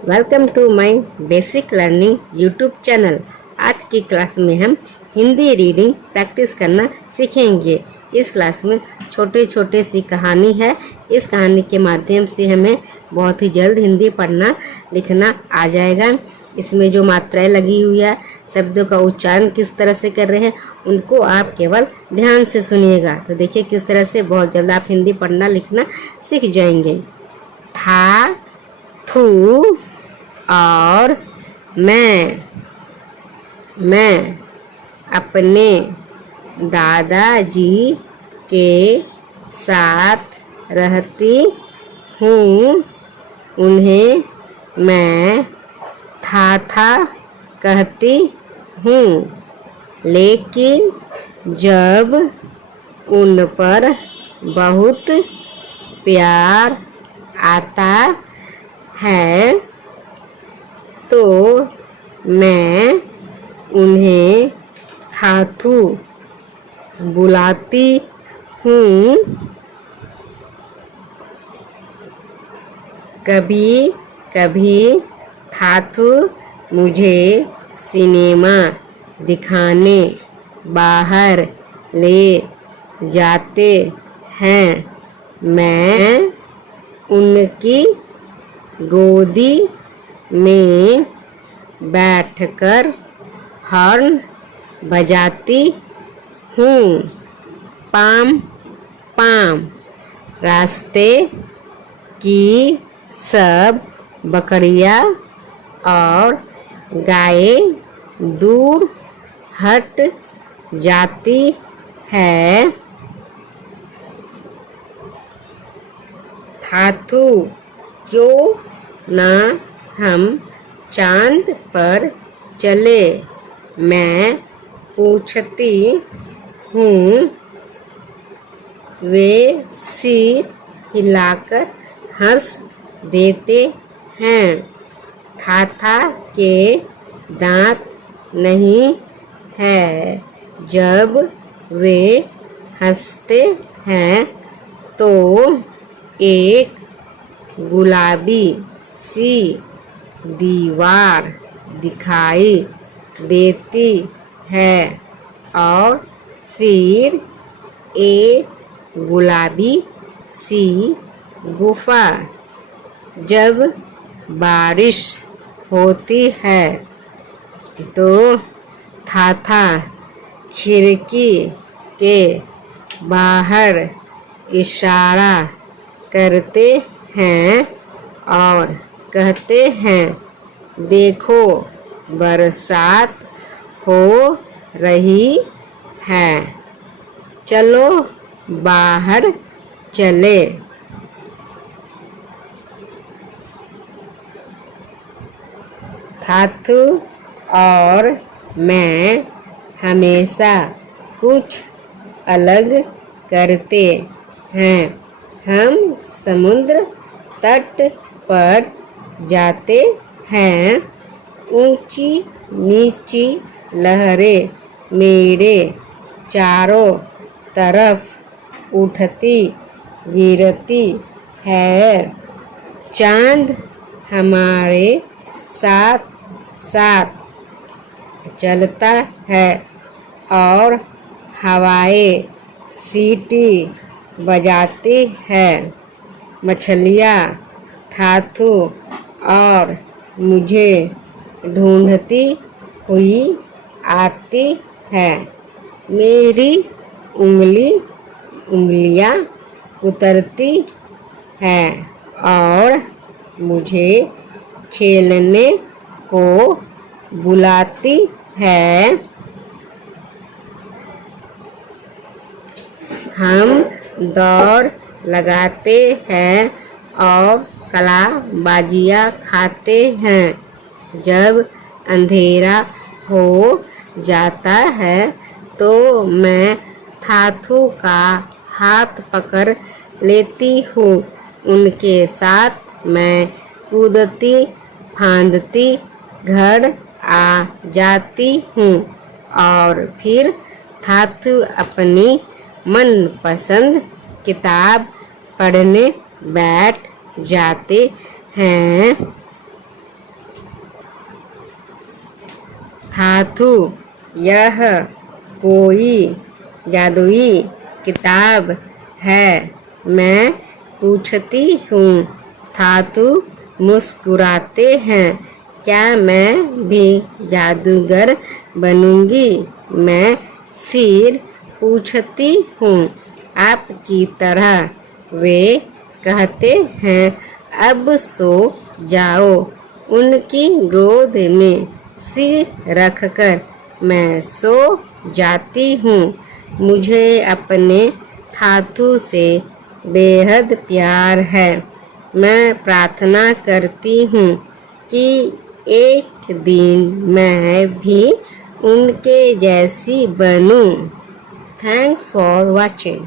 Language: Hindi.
Welcome to my basic learning YouTube channel. आज की क्लास में हम हिंदी रीडिंग प्रैक्टिस करना सीखेंगे। इस क्लास में छोटे छोटे सी कहानी है। इस कहानी के माध्यम से हमें बहुत ही जल्द हिंदी पढ़ना लिखना आ जाएगा। इसमें जो मात्राएं लगी हुई है, शब्दों का उच्चारण किस तरह से कर रहे हैं, उनको आप केवल ध्यान से सुनिएगा। तो देखिए किस तरह से बहुत जल्द आप हिंदी पढ़ना लिखना सीख जाएंगे। था, थू और मैं अपने दादाजी के साथ रहती हूँ। उन्हें मैं था कहती हूँ, लेकिन जब उन पर बहुत प्यार आता है तो मैं उन्हें थाथू बुलाती हूँ। कभी कभी थाथू मुझे सिनेमा दिखाने बाहर ले जाते हैं। मैं उनकी गोदी में बैठकर हॉर्न बजाती हूँ। Palm palm. रास्ते की सब बकरियाँ और गायें दूर हट जाती है। थाथू, क्यों ना हम चांद पर चले? मैं पूछती हूँ। वे सिर हिलाकर हंस देते हैं। थाथा के दांत नहीं है। जब वे हंसते हैं तो एक गुलाबी सी दीवार दिखाई देती है और फिर एक गुलाबी सी गुफा। जब बारिश होती है तो थाथा खिड़की के बाहर इशारा करते हैं और कहते हैं, देखो बरसात हो रही है, चलो बाहर चले। थाथू और मैं हमेशा कुछ अलग करते हैं। हम समुद्र तट पर जाते हैं। ऊंची नीची लहरें मेरे चारों तरफ उठती गिरती है। चांद हमारे साथ साथ चलता है और हवाएं सीटी बजाती है। मछलियाँ थाथू और मुझे ढूंढती हुई आती है। मेरी उंगलियाँ कुतरती है और मुझे खेलने को बुलाती है। हम दौड़ लगाते हैं और कलाबाजियाँ खाते हैं। जब अंधेरा हो जाता है तो मैं थाथू का हाथ पकड़ लेती हूँ। उनके साथ मैं कूदती फांदती घर आ जाती हूँ और फिर थाथू अपनी मनपसंद किताब पढ़ने बैठ जाते हैं। थाथू यह कोई जादुई किताब है। मैं पूछती हूँ। थाथू मुस्कुराते हैं। क्या मैं भी जादूगर बनूंगी? मैं फिर पूछती हूँ। आपकी तरह? वे कहते हैं अब सो जाओ। उनकी गोद में सिर रखकर मैं सो जाती हूँ। मुझे अपने थाथू से बेहद प्यार है। मैं प्रार्थना करती हूँ कि एक दिन मैं भी उनके जैसी बनूं। Thanks for watching.